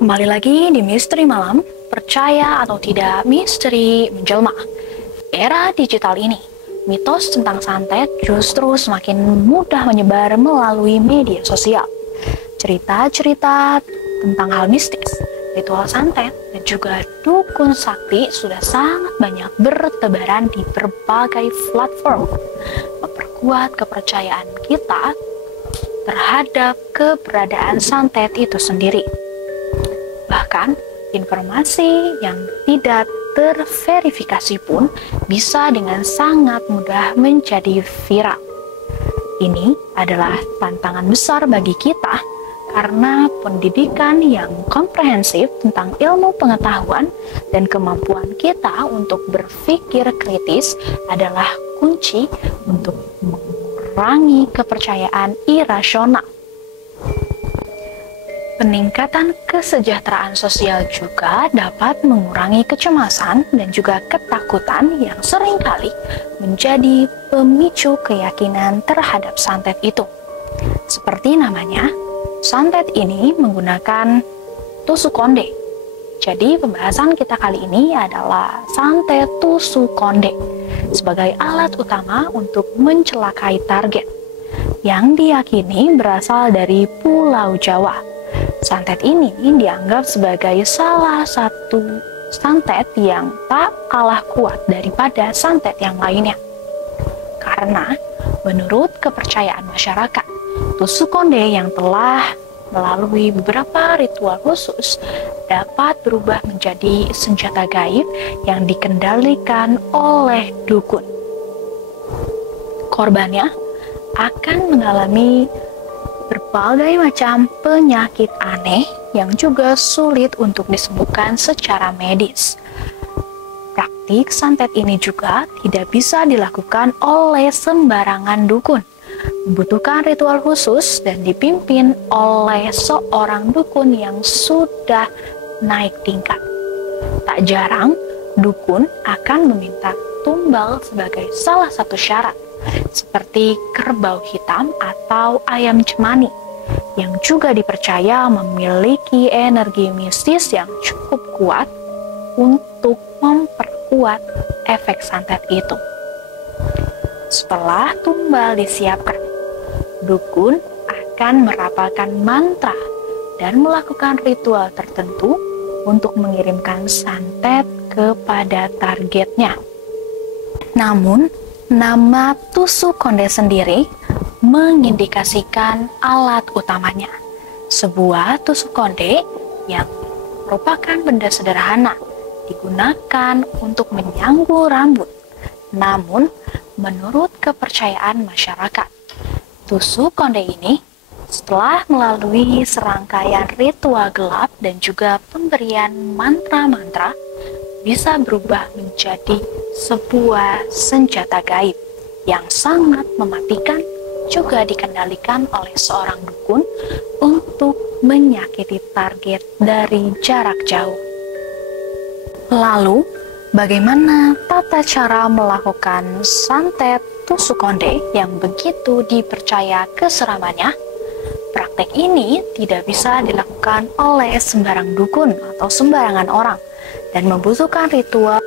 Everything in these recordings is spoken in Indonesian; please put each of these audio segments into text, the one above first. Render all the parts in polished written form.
Kembali lagi di Misteri Malam, percaya atau tidak misteri menjelma. Era digital ini, mitos tentang santet justru semakin mudah menyebar melalui media sosial. Cerita-cerita tentang hal mistis, ritual santet, dan juga dukun sakti sudah sangat banyak bertebaran di berbagai platform, memperkuat kepercayaan kita terhadap keberadaan santet itu sendiri. Bahkan, informasi yang tidak terverifikasi pun bisa dengan sangat mudah menjadi viral. Ini adalah tantangan besar bagi kita karena pendidikan yang komprehensif tentang ilmu pengetahuan dan kemampuan kita untuk berpikir kritis adalah kunci untuk mengurangi kepercayaan irasional. Peningkatan kesejahteraan sosial juga dapat mengurangi kecemasan dan juga ketakutan yang seringkali menjadi pemicu keyakinan terhadap santet itu. Seperti namanya, santet ini menggunakan tusuk konde. Jadi pembahasan kita kali ini adalah santet tusuk konde sebagai alat utama untuk mencelakai target yang diyakini berasal dari Pulau Jawa. Santet ini dianggap sebagai salah satu santet yang tak kalah kuat daripada santet yang lainnya. Karena menurut kepercayaan masyarakat, tusuk konde yang telah melalui beberapa ritual khusus dapat berubah menjadi senjata gaib yang dikendalikan oleh dukun. Korbannya akan mengalami berbagai macam penyakit aneh yang juga sulit untuk disembuhkan secara medis. Praktik santet ini juga tidak bisa dilakukan oleh sembarangan dukun, membutuhkan ritual khusus dan dipimpin oleh seorang dukun yang sudah naik tingkat. Tak jarang, dukun akan meminta tumbal sebagai salah satu syarat, seperti kerbau hitam atau ayam cemani, yang juga dipercaya memiliki energi mistis yang cukup kuat untuk memperkuat efek santet itu. Setelah tumbal disiapkan, dukun akan merapalkan mantra dan melakukan ritual tertentu untuk mengirimkan santet kepada targetnya. Namun, nama tusuk konde sendiri mengindikasikan alat utamanya. Sebuah tusuk konde yang merupakan benda sederhana digunakan untuk menyanggu rambut. Namun, menurut kepercayaan masyarakat, tusuk konde ini setelah melalui serangkaian ritual gelap dan juga pemberian mantra-mantra bisa berubah menjadi sebuah senjata gaib yang sangat mematikan, juga dikendalikan oleh seorang dukun untuk menyakiti target dari jarak jauh. Lalu, bagaimana tata cara melakukan santet tusuk konde yang begitu dipercaya keseramannya? Praktek ini tidak bisa dilakukan oleh sembarang dukun atau sembarangan orang dan membutuhkan ritual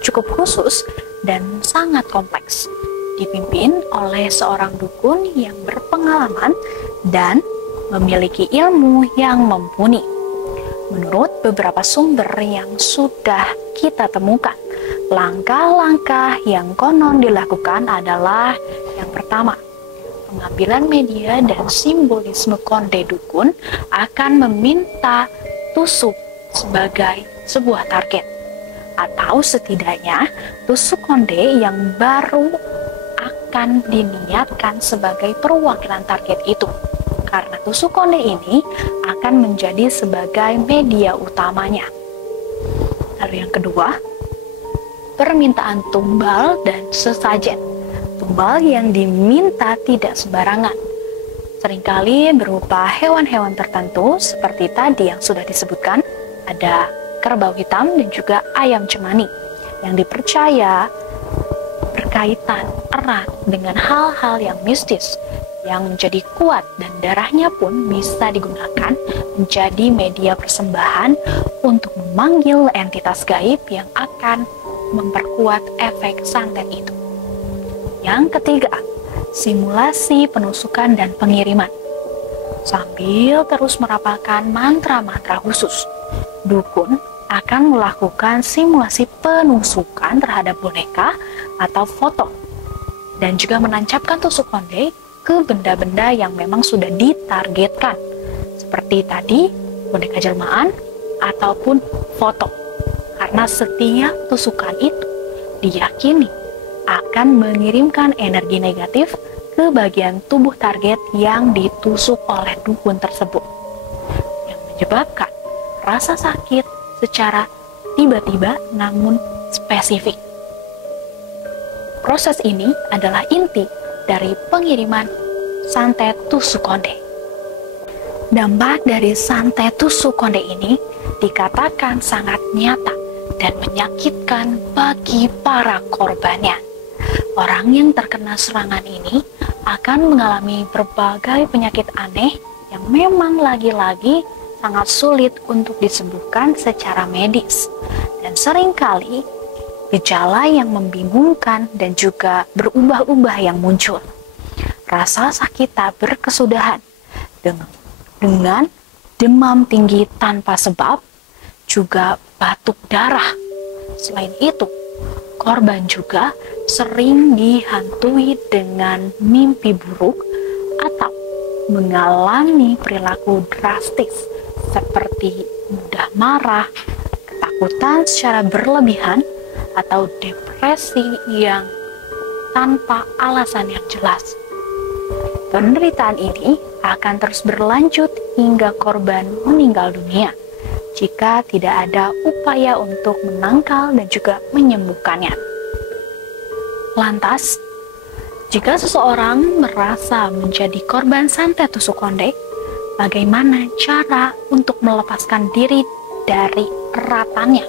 cukup khusus dan sangat kompleks, dipimpin oleh seorang dukun yang berpengalaman dan memiliki ilmu yang mumpuni. Menurut beberapa sumber yang sudah kita temukan, langkah-langkah yang konon dilakukan adalah yang pertama, pengambilan media dan simbolisme konde dukun akan meminta tusuk sebagai sebuah target, atau setidaknya tusuk konde yang baru akan diniatkan sebagai perwakilan target itu, karena tusuk konde ini akan menjadi sebagai media utamanya. Lalu yang kedua, permintaan tumbal dan sesajen. Tumbal yang diminta tidak sembarangan, seringkali berupa hewan-hewan tertentu seperti tadi yang sudah disebutkan, ada kerbau hitam dan juga ayam cemani yang dipercaya berkaitan erat dengan hal-hal yang mistis yang menjadi kuat dan darahnya pun bisa digunakan menjadi media persembahan untuk memanggil entitas gaib yang akan memperkuat efek santet itu. Yang ketiga, simulasi penusukan dan pengiriman. Sambil terus merapalkan mantra-mantra khusus, dukun akan melakukan simulasi penusukan terhadap boneka atau foto dan juga menancapkan tusuk konde ke benda-benda yang memang sudah ditargetkan, seperti tadi boneka jelmaan ataupun foto. Karena setiap tusukan itu diyakini akan mengirimkan energi negatif ke bagian tubuh target yang ditusuk oleh dukun tersebut, yang menyebabkan rasa sakit secara tiba-tiba namun spesifik. Proses ini adalah inti dari pengiriman santet tusuk konde. Dampak dari santet tusuk konde ini dikatakan sangat nyata dan menyakitkan bagi para korbannya. Orang yang terkena serangan ini akan mengalami berbagai penyakit aneh yang memang lagi-lagi sangat sulit untuk disembuhkan secara medis, dan seringkali gejala yang membingungkan dan juga berubah-ubah yang muncul. Rasa sakit tak berkesudahan dengan demam tinggi tanpa sebab, juga batuk darah. Selain itu, korban juga sering dihantui dengan mimpi buruk atau mengalami perilaku drastis seperti mudah marah, ketakutan secara berlebihan, atau depresi yang tanpa alasan yang jelas. Penderitaan ini akan terus berlanjut hingga korban meninggal dunia jika tidak ada upaya untuk menangkal dan juga menyembuhkannya. Lantas, jika seseorang merasa menjadi korban santet tusuk konde, bagaimana cara untuk melepaskan diri dari eratannya?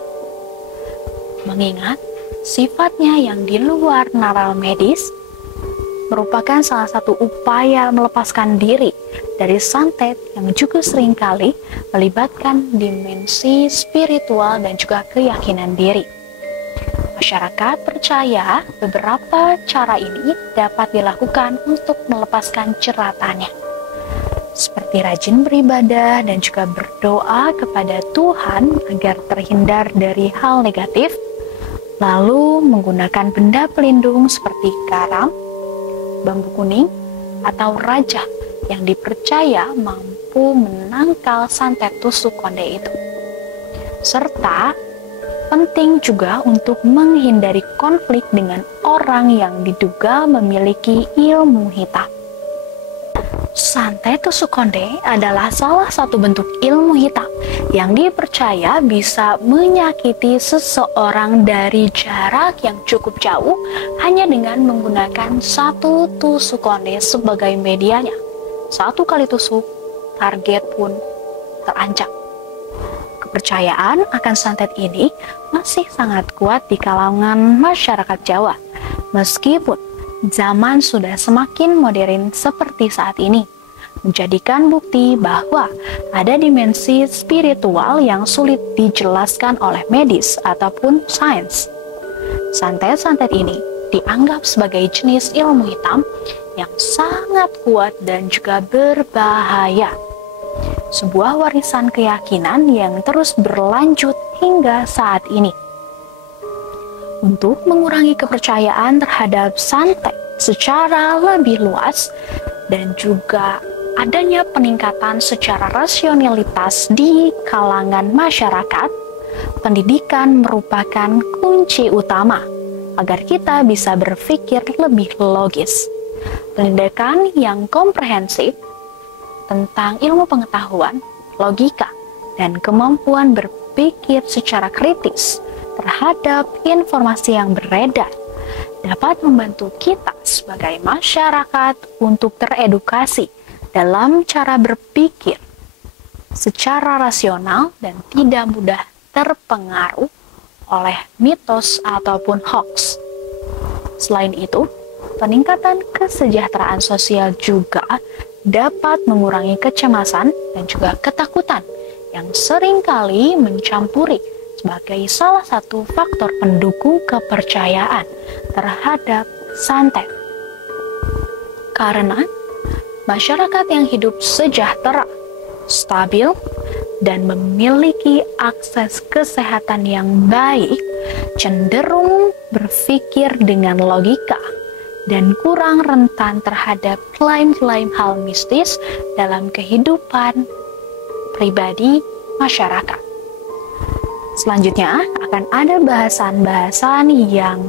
Mengingat sifatnya yang di luar nalar medis, merupakan salah satu upaya melepaskan diri dari santet yang juga seringkali melibatkan dimensi spiritual dan juga keyakinan diri. Masyarakat percaya beberapa cara ini dapat dilakukan untuk melepaskan jeratannya, seperti rajin beribadah dan juga berdoa kepada Tuhan agar terhindar dari hal negatif, lalu menggunakan benda pelindung seperti garam, bambu kuning, atau raja yang dipercaya mampu menangkal santet tusuk konde itu. Serta penting juga untuk menghindari konflik dengan orang yang diduga memiliki ilmu hitam. Santet tusuk konde adalah salah satu bentuk ilmu hitam yang dipercaya bisa menyakiti seseorang dari jarak yang cukup jauh hanya dengan menggunakan satu tusuk konde sebagai medianya. Satu kali tusuk, target pun terancam. Kepercayaan akan santet ini masih sangat kuat di kalangan masyarakat Jawa, meskipun zaman sudah semakin modern seperti saat ini, menjadikan bukti bahwa ada dimensi spiritual yang sulit dijelaskan oleh medis ataupun sains. Santet-santet ini dianggap sebagai jenis ilmu hitam yang sangat kuat dan juga berbahaya. Sebuah warisan keyakinan yang terus berlanjut hingga saat ini. Untuk mengurangi kepercayaan terhadap santet secara lebih luas dan juga adanya peningkatan secara rasionalitas di kalangan masyarakat, pendidikan merupakan kunci utama agar kita bisa berpikir lebih logis. Pendidikan yang komprehensif tentang ilmu pengetahuan, logika, dan kemampuan berpikir secara kritis terhadap informasi yang beredar dapat membantu kita sebagai masyarakat untuk teredukasi dalam cara berpikir secara rasional dan tidak mudah terpengaruh oleh mitos ataupun hoax. Selain itu, peningkatan kesejahteraan sosial juga dapat mengurangi kecemasan dan juga ketakutan yang seringkali mencampuri sebagai salah satu faktor pendukung kepercayaan terhadap santet. Karena masyarakat yang hidup sejahtera, stabil, dan memiliki akses kesehatan yang baik cenderung berpikir dengan logika dan kurang rentan terhadap klaim-klaim hal mistis dalam kehidupan pribadi masyarakat. Selanjutnya akan ada bahasan-bahasan yang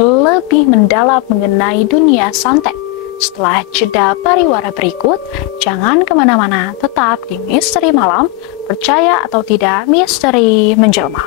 lebih mendalam mengenai dunia santet. Setelah jeda pariwara berikut, jangan kemana-mana, tetap di Misteri Malam, percaya atau tidak, misteri menjelma.